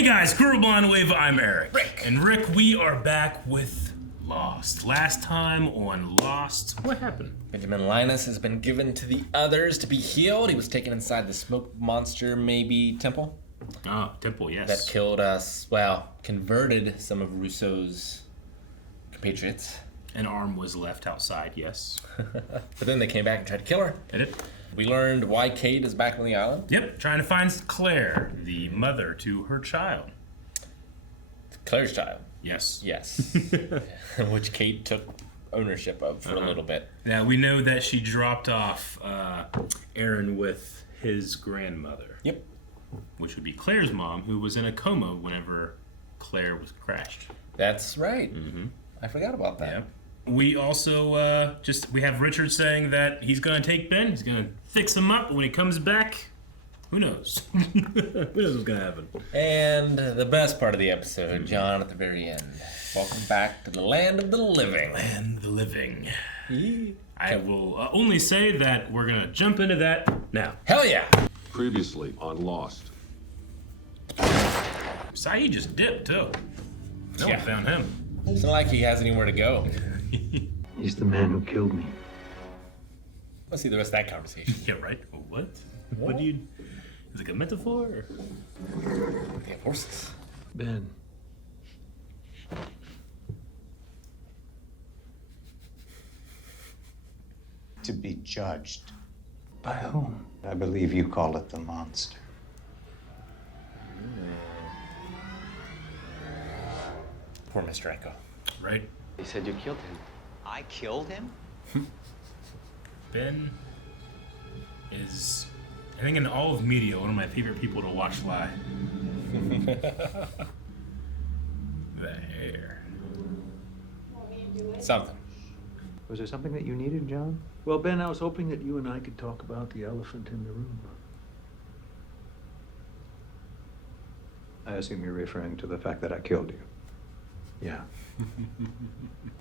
Hey guys, Squirrel Blonde Wave, I'm Eric. Rick. And Rick, we are back with Lost. Last time on Lost, what happened? Benjamin Linus has been given to the others to be healed. He was taken inside the smoke monster, maybe, temple. Oh, temple, yes. That killed us, well, converted some of Rousseau's compatriots. An arm was left outside, yes. But then they came back and tried to kill her. Did it? We learned why Kate is back on the island. Yep, trying to find Claire, the mother to her child. Claire's child. Yes. Yes. Which Kate took ownership of for a little bit. Now, we know that she dropped off Aaron with his grandmother. Yep. Which would be Claire's mom, who was in a coma whenever Claire was crashed. That's right. Mm-hmm. I forgot about that. Yeah. We also we have Richard saying that he's gonna take Ben, he's gonna fix him up, but when he comes back, who knows? Who knows what's gonna happen? And the best part of the episode, John at the very end. Welcome back to the land of the living. Land of the living. Yeah. I will only say that we're gonna jump into that now. Hell yeah! Previously on Lost. Saeed just dipped too. No one found him. It's not like he has anywhere to go. He's the man who killed me. Let's see the rest of that conversation. Yeah, right? What? What do you... Is it like a metaphor? Or? They have horses. Ben. To be judged. By whom? I believe you call it the monster. Poor Mr. Echo. Right? He said you killed him. I killed him? Ben is, I think in all of media, one of my favorite people to watch lie. The hair. Something. Was there something that you needed, John? Well, Ben, I was hoping that you and I could talk about the elephant in the room. I assume you're referring to the fact that I killed you. Yeah.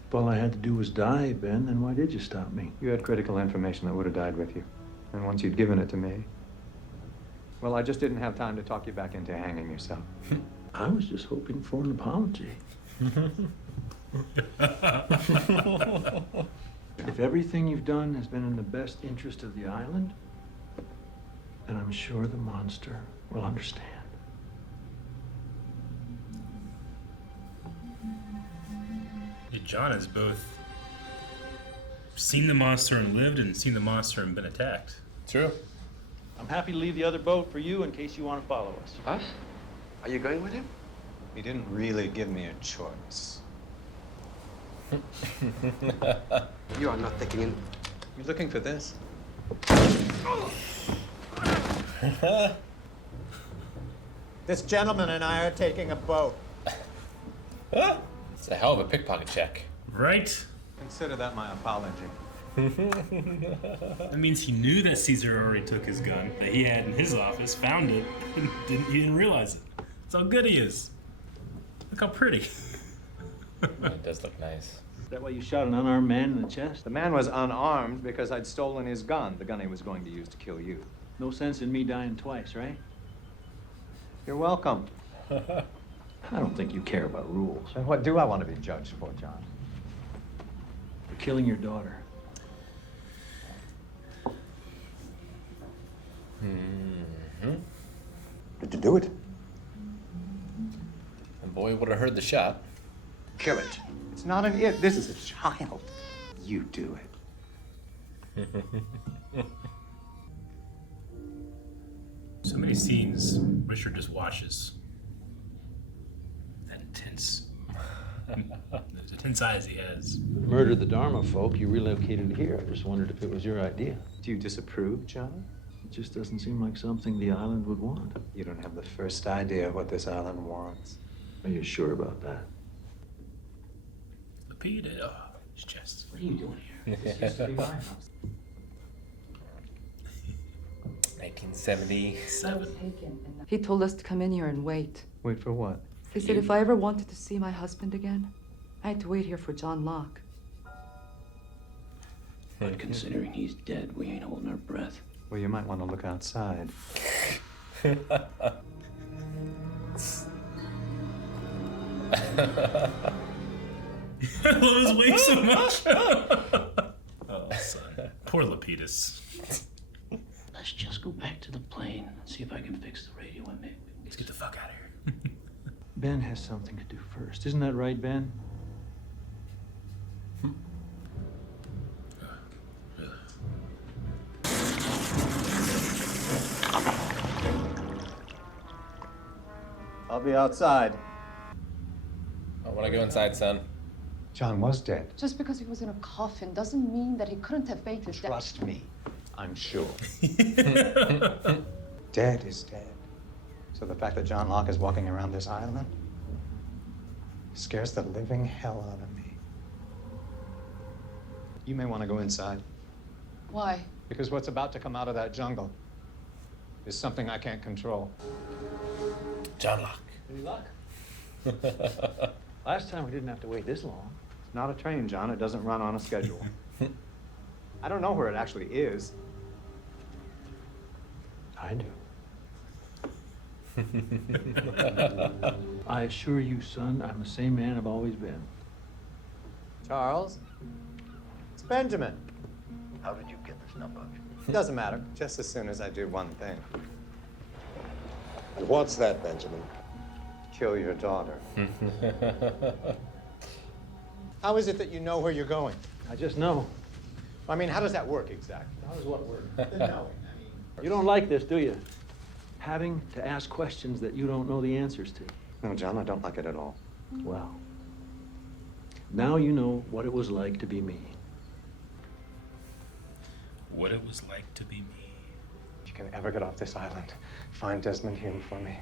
If all I had to do was die, Ben, then why did you stop me? You had critical information that would have died with you. And once you'd given it to me, well, I just didn't have time to talk you back into hanging yourself. I was just hoping for an apology. If everything you've done has been in the best interest of the island, then I'm sure the monster will understand. John has both seen the monster and lived, and seen the monster and been attacked. True. I'm happy to leave the other boat for you in case you want to follow us. Us? Are you going with him? He didn't really give me a choice. You are not thinking in... You looking for this? This gentleman and I are taking a boat. It's a hell of a pickpocket check. Right? Consider that my apology. That means he knew that Caesar already took his gun that he had in his office, found it, and he didn't realize it. That's how good he is. Look how pretty. It does look nice. Is that why you shot an unarmed man in the chest? The man was unarmed because I'd stolen his gun, the gun he was going to use to kill you. No sense in me dying twice, right? You're welcome. I don't think you care about rules. And what do I want to be judged for, John? For killing your daughter. Mm-hmm. Did you do it? And boy would have heard the shot. Kill it. It's not an it. This is a child. You do it. So many scenes Richard just watches. That intense. Those intense eyes he has. Murdered the Dharma folk, you relocated here. I just wondered if it was your idea. Do you disapprove, John? It just doesn't seem like something the island would want. You don't have the first idea of what this island wants. Are you sure about that? Lapid, his chest. What are you doing here? This used to be my house. 1977. He told us to come in here and wait. Wait for what? He said if I ever wanted to see my husband again, I had to wait here for John Locke. But considering he's dead, we ain't holding our breath. Well, you might want to look outside. I love his wig so much. Oh, son. Poor Lapidus. Let's just go back to the plane and see if I can fix the radio and maybe. Let's get the fuck out of here. Ben has something to do first. Isn't that right, Ben? I'll be outside. I want to go inside, son. John was dead. Just because he was in a coffin doesn't mean that he couldn't have faked his death. Trust me, I'm sure. Dead is dead. So the fact that John Locke is walking around this island scares the living hell out of me. You may want to go inside, Why? because what's about to come out of that jungle is something I can't control. John Locke. Any luck? Last time we didn't have to wait this long. It's not a train, John. It doesn't run on a schedule. I don't know where it actually is. I do. I assure you, son, I'm the same man I've always been. Charles? It's Benjamin. How did you get this number? It doesn't matter, just as soon as I do one thing. And what's that, Benjamin? Kill your daughter. How is it that you know where you're going? I just know. I mean, how does that work exactly? How does what work? The knowing, You don't like this, do you? Having to ask questions that you don't know the answers to. No, John, I don't like it at all. Well, now you know what it was like to be me. What it was like to be me. If you can ever get off this island, find Desmond Hume for me.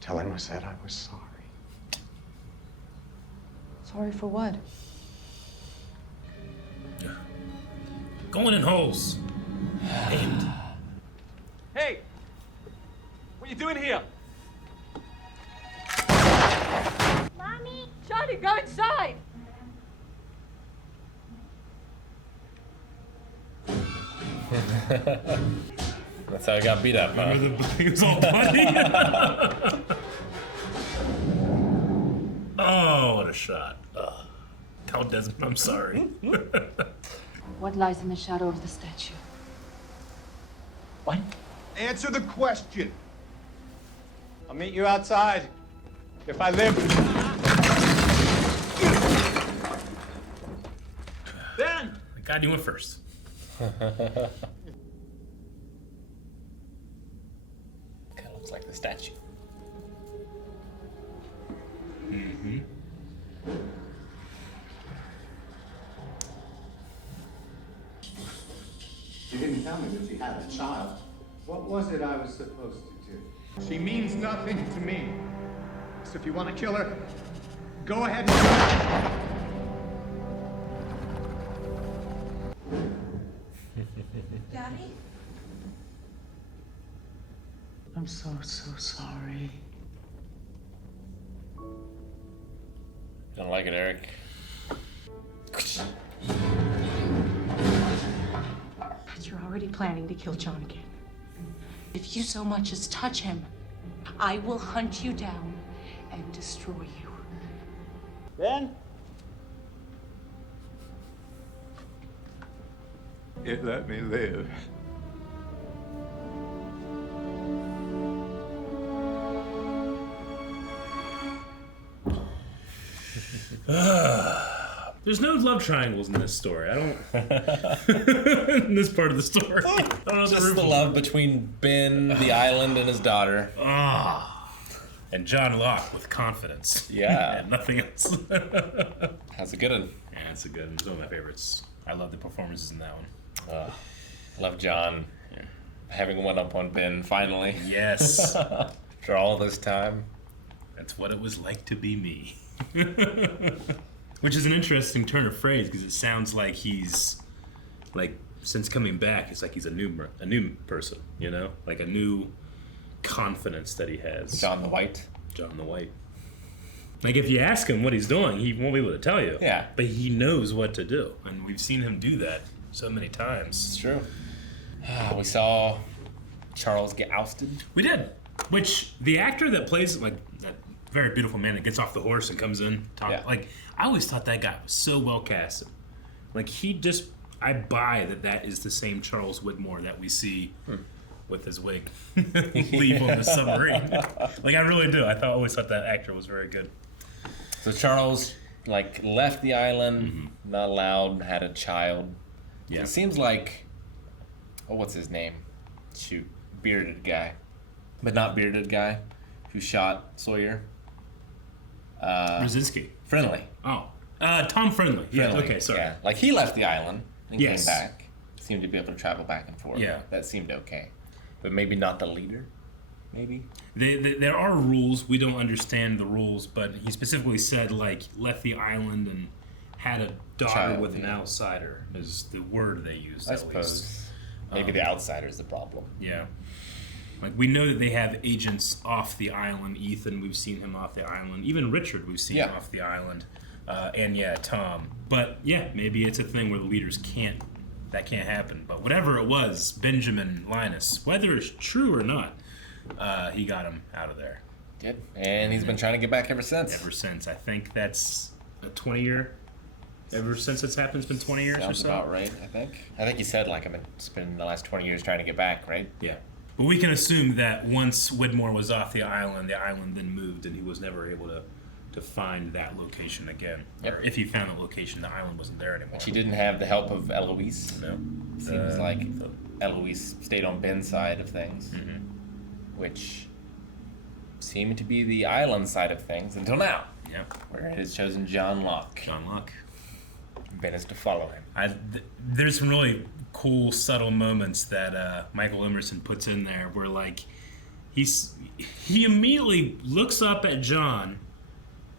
Tell him I said I was sorry. Sorry for what? Going in holes. Aimed. Hey! What are you doing here? Mommy! Johnny, go inside! That's how I got beat up, huh? He was all bloody. Oh, what a shot. Tell Desmond I'm sorry. What lies in the shadow of the statue? What? Answer the question. I'll meet you outside. If I live. Ben! God, you went first. Kind of looks like the statue. Mm-hmm. You didn't tell me that she had a child. What was it I was supposed to do? She means nothing to me. So if you want to kill her, go ahead and do it. Daddy? I'm so sorry. Don't like it, Eric. But you're already planning to kill John again. If you so much as touch him, I will hunt you down and destroy you. Ben? It let me live. There's no love triangles in this story. I don't. In this part of the story. I don't know Just the love between Ben, the island, and his daughter. And John Locke with confidence. Yeah. And nothing else. That's a good one. Yeah, it's a good one. It's one of my favorites. I love the performances in that one. Love John. Yeah. Having one up on Ben, finally. Yes. After all this time. That's what it was like to be me. Which is an interesting turn of phrase because it sounds like he's, like, since coming back, it's like he's a new person, you know? Like a new confidence that he has. John the White. John the White. Like, if you ask him what he's doing, he won't be able to tell you. Yeah. But he knows what to do. And we've seen him do that so many times. It's true. We saw Charles get ousted. We did. Which, the actor that plays, like, that very beautiful man that gets off the horse and comes in. Like, I always thought that guy was so well casted. Like, I buy that is the same Charles Widmore that we see with his wig leave on the submarine. Like, I really do. Always thought that actor was very good. So Charles, like, left the island, not allowed, had a child. Yeah. It seems like, what's his name? Shoot, bearded guy. But not bearded guy who shot Sawyer. Brzezinski. Friendly. Oh. Tom Friendly. Yeah, Friendly. okay, sorry. Yeah. Like, he left the island and Yes. came back. Seemed to be able to travel back and forth. Yeah. That seemed okay. But maybe not the leader? Maybe? There are rules. We don't understand the rules, but he specifically said, like, left the island and had a daughter Child, with an outsider is the word they used, I at suppose. least. Maybe the outsider's the problem. Yeah. Like, we know that they have agents off the island. Ethan, we've seen him off the island. Even Richard, we've seen off the island. And Tom. But yeah, maybe it's a thing where the leaders that can't happen. But whatever it was, Benjamin Linus, whether it's true or not, he got him out of there. Did. And he's been trying to get back ever since. Ever since. I think that's a 20-year. Ever since it's happened, it's been 20 years Sounds or so. about right, I think. I think he said, like, I've been spending the last 20 years trying to get back, right? Yeah. But we can assume that once Widmore was off the island then moved, and he was never able to find that location again. Yep. Or if he found that location, the island wasn't there anymore. She didn't have the help of Eloise. No. Seems like Eloise stayed on Ben's side of things, which seemed to be the island side of things until now. Yeah. Where it has chosen John Locke. John Locke. Ben is to follow him. There's some really cool, subtle moments that Michael Emerson puts in there where, like, he immediately looks up at John,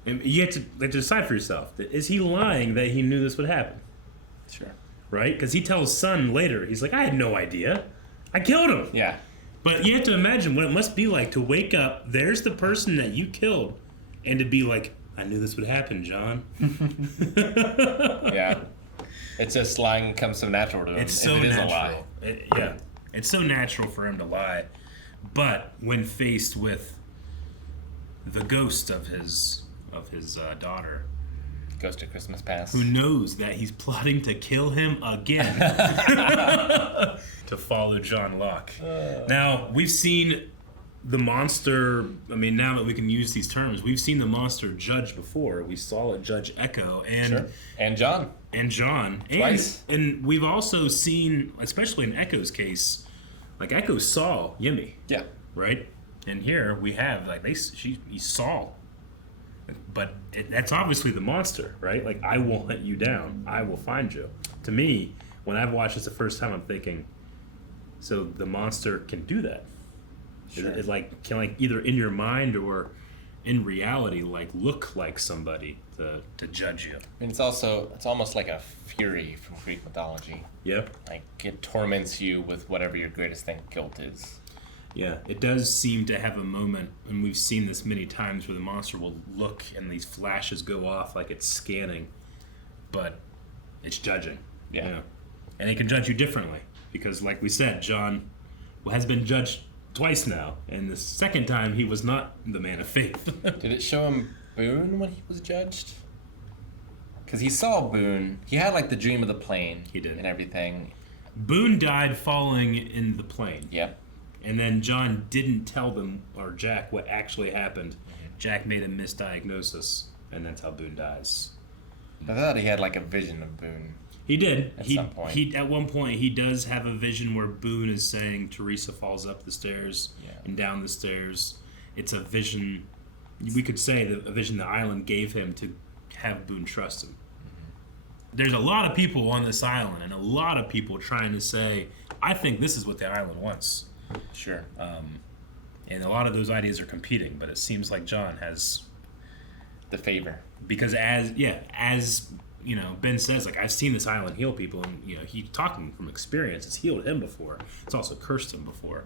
and you have to decide for yourself. Is he lying that he knew this would happen? Sure. Right? Because he tells Son later, he's like, I had no idea. I killed him. Yeah. But you have to imagine what it must be like to wake up, there's the person that you killed, and to be like, I knew this would happen, John. Yeah. It's just lying comes so natural to him. It's so if it natural. is a lie. It's so natural for him to lie. But when faced with the ghost of his daughter, Ghost of Christmas Past, who knows that he's plotting to kill him again, to follow John Locke. Now, we've seen the monster, I mean, now that we can use these terms, we've seen the monster judge before. We saw it judge Echo and John. And John. Twice. And we've also seen, especially in Echo's case, like, Echo saw Yimmy. Yeah. Right? And here we have, like, he saw. But that's obviously the monster, right? Like, I will hunt you down. I will find you. To me, when I've watched this the first time, I'm thinking, so the monster can do that. Sure. It like can, like, either in your mind or in reality, like, look like somebody to judge you. I mean, it's almost like a fury from Greek mythology. Yeah. Like, it torments you with whatever your greatest thing guilt is. Yeah, it does seem to have a moment, and we've seen this many times, where the monster will look and these flashes go off like it's scanning, but it's judging. Yeah. And it can judge you differently, because, like we said, John has been judged twice now, and the second time he was not the man of faith. Did it show him Boone when he was judged? Because he saw Boone. He had, like, the dream of the plane. He did. And everything. Boone died falling in the plane. Yep. And then John didn't tell them, or Jack, what actually happened. Jack made a misdiagnosis, and that's how Boone dies. I thought he had, like, a vision of Boone. He did. At some point. He at one point he does have a vision where Boone is saying Teresa falls up the stairs and down the stairs. It's a vision. We could say that a vision the island gave him to have Boone trust him. There's a lot of people on this island, and a lot of people trying to say, I think this is what the island wants. Sure. And a lot of those ideas are competing, but it seems like John has the favor. Because as you know, Ben says, like, I've seen this island heal people, and, you know, he's talking from experience. It's healed him before. It's also cursed him before.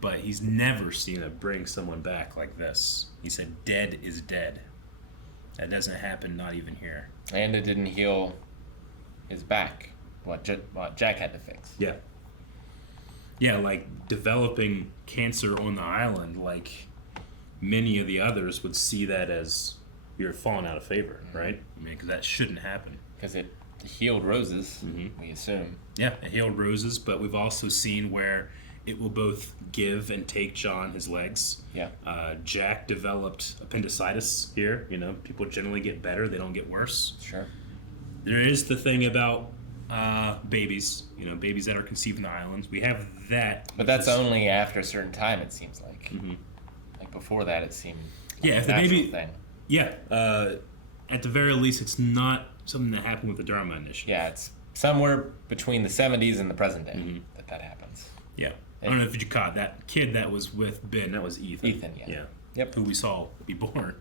But he's never seen it bring someone back like this. He said, dead is dead. That doesn't happen, not even here. And it didn't heal his back, what Jack had to fix. Yeah. Yeah, like, developing cancer on the island, like, many of the others would see that as you're falling out of favor, right? I mean, because that shouldn't happen. Because it healed Roses, we assume. Yeah, it healed Roses, but we've also seen where it will both give and take John his legs. Yeah. Jack developed appendicitis here. You know, people generally get better; they don't get worse. Sure. There is the thing about babies. You know, babies that are conceived in the islands. We have that. But that's only after a certain time, it seems like. Like before that, it seemed like if a the natural baby. thing. Yeah. At the very least, it's not something that happened with the Dharma Initiative. Yeah, it's somewhere between the 70s and the present day that happens. Yeah. I don't know if you caught that kid that was with Ben. That was Ethan. Ethan, yeah. Yeah. Yep. Who we saw be born.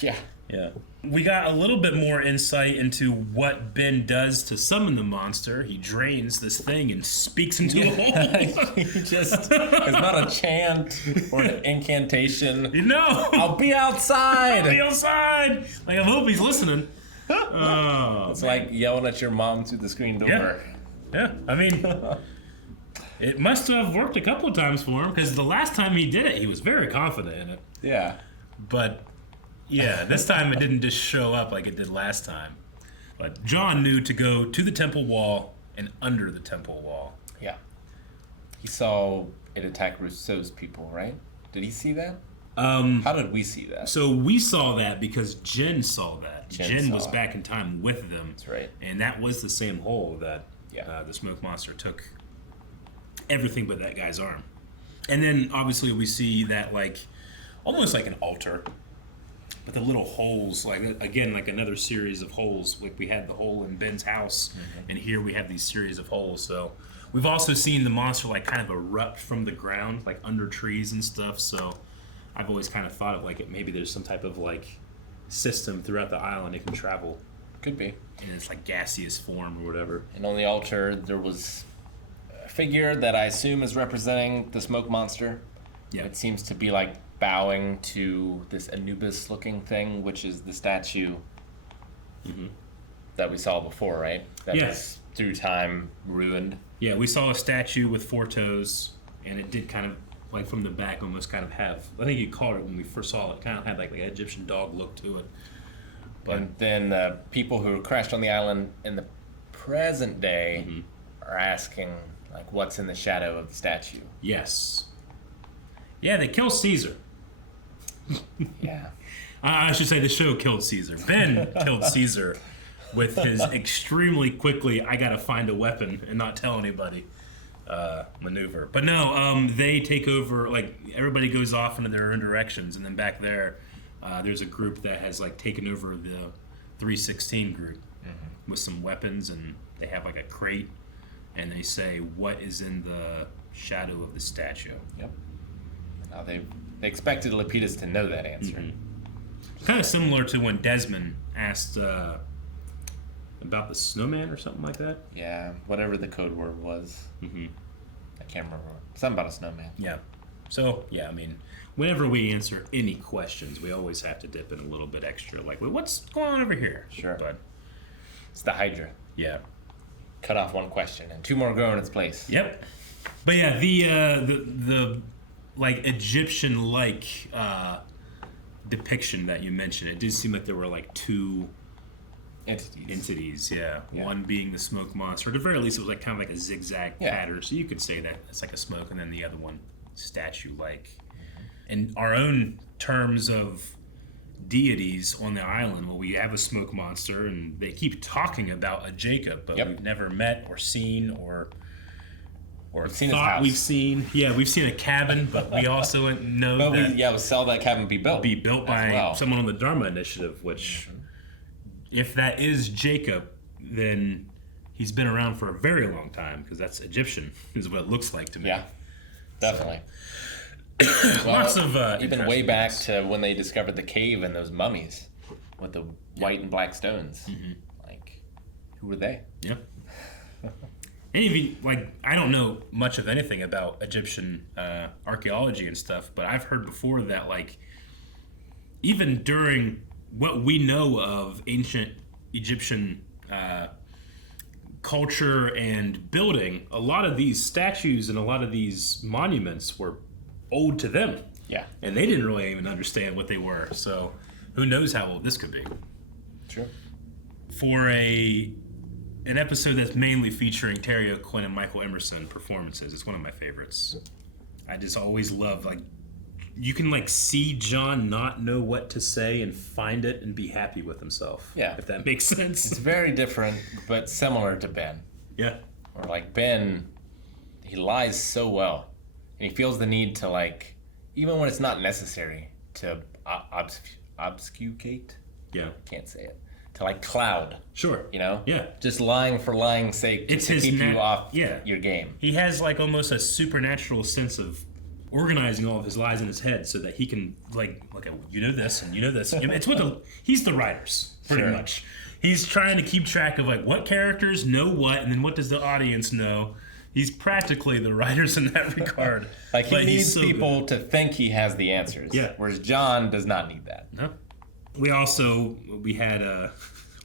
Yeah. Yeah. We got a little bit more insight into what Ben does to summon the monster. He drains this thing and speaks into a hole. He just, it's not a chant or an incantation. You know. I'll be outside. I'll be outside. Like, I hope he's listening. Oh, it's like yelling at your mom through the screen door. Yeah. I mean, it must have worked a couple of times for him, because the last time he did it, he was very confident in it. Yeah. But yeah, this time it didn't just show up like it did last time. But John knew to go to the temple wall and under the temple wall. Yeah. He saw it attack Rousseau's people, right? Did he see that? How did we see that? So we saw that because Jen saw that. Jen saw was it. back in time with them. That's right. And that was the same hole that the smoke monster took everything but that guy's arm. And then obviously we see that, like, almost like an altar, but the little holes, like, again, like another series of holes. Like we had the hole in Ben's house, and here we have these series of holes. So we've also seen the monster like kind of erupt from the ground, like under trees and stuff. So I've always kind of thought of like it, maybe there's some type of like system throughout the island it can travel. Could be. In its like gaseous form or whatever. And on the altar, there was a figure that I assume is representing the smoke monster. Yeah. It seems to be like bowing to this Anubis-looking thing, which is the statue that we saw before, right? That was through time ruined. Yeah, we saw a statue with 4 toes, and it did kind of, like from the back, almost kind of have, I think you called it when we first saw it, kind of had like an Egyptian dog look to it. But And then the people who crashed on the island in the present day are asking, like, what's in the shadow of the statue? yes. Yeah, they kill Caesar. Yeah. I should say the show killed Caesar. Ben killed Caesar with his extremely quickly, I gotta find a weapon and not tell anybody maneuver. But no, they take over, like, everybody goes off into their own directions, and then back there, there's a group that has, like, taken over the 316 group with some weapons, and they have, like, a crate, and they say, what is in the shadow of the statue? Yep. Now they expected Lapidus to know that answer. Kind of similar to when Desmond asked about the snowman or something like that. Yeah, whatever the code word was. I can't remember. Something about a snowman. Yeah. So, yeah, I mean, whenever we answer any questions, we always have to dip in a little bit extra. Like, well, what's going on over here? Sure. But, It's the Hydra. yeah. Cut off one question and 2 more grow in its place. Yep. But yeah, the like Egyptian-like depiction that you mentioned, it did seem like there were like 2 entities, yeah. One being the smoke monster. At the very least, it was like kind of like a zigzag pattern, so you could say that it's like a smoke, and then the other one statue-like. In our own terms of deities on the island, well, we have a smoke monster, and they keep talking about a Jacob, but we've never met or seen or We've seen his thought house. we've seen. Yeah, we've seen a cabin, but we also know But that we saw that cabin be built. by someone on the Dharma Initiative, which, if that is Jacob, then he's been around for a very long time, because that's Egyptian, is what it looks like to me. Yeah, definitely. Lots of even way back to when they discovered the cave and those mummies with the white and black stones. Like, who were they? Yep. And even, like, I don't know much of anything about Egyptian archaeology and stuff, but I've heard before that, like, even during what we know of ancient Egyptian culture and building, a lot of these statues and a lot of these monuments were owed to them. Yeah. And they didn't really even understand what they were. So who knows how old this could be. True. For an episode that's mainly featuring Terry O'Quinn and Michael Emerson performances, it's one of my favorites. I just always love, like, you can, like, see John not know what to say and find it and be happy with himself. Yeah. If that makes sense. It's very different, but similar to Ben. Yeah. Or like Ben, he lies so well. And he feels the need to, like, even when it's not necessary, to obfuscate. Yeah. Can't say it. To, like, cloud. Sure. You know? Yeah. Just lying for lying's sake, just to keep you off your game. He has, like, almost a supernatural sense of organizing all of his lies in his head so that he can, like, okay, you know this and you know this. It's what he's the writers, pretty much. He's trying to keep track of, like, what characters know what, and then what does the audience know. He's practically the writers in that regard. Like, he needs so people to think he has the answers. Yeah. Whereas John does not need that. No. We had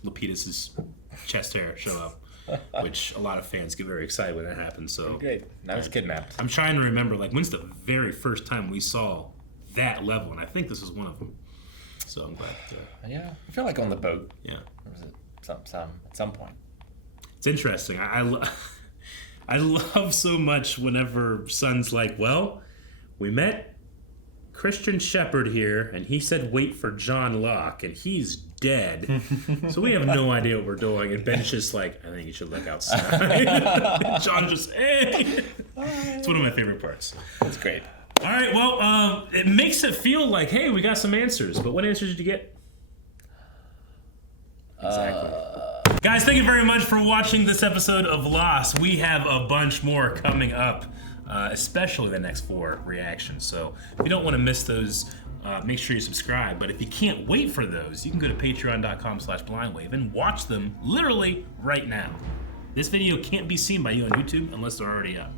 Lapidus's chest hair show up, which a lot of fans get very excited when that happens. So great. Now he's kidnapped. I'm trying to remember, like, when's the very first time we saw that level, and I think this is one of them. So I'm glad. Yeah, I feel like on the boat. Yeah. Or was it at some point? It's interesting. I love so much whenever Son's like, well, we met Christian Shepherd here, and he said wait for John Locke, and he's dead. So we have no idea what we're doing. And Ben's just like, I think you should look outside. John just, hey. It's one of my favorite parts. That's great. All right, well, it makes it feel like, hey, we got some answers. But what answers did you get? Exactly. Guys, thank you very much for watching this episode of Lost. We have a bunch more coming up, especially the next 4 reactions. So if you don't want to miss those, make sure you subscribe. But if you can't wait for those, you can go to patreon.com/blindwave and watch them literally right now. This video can't be seen by you on YouTube unless they're already up.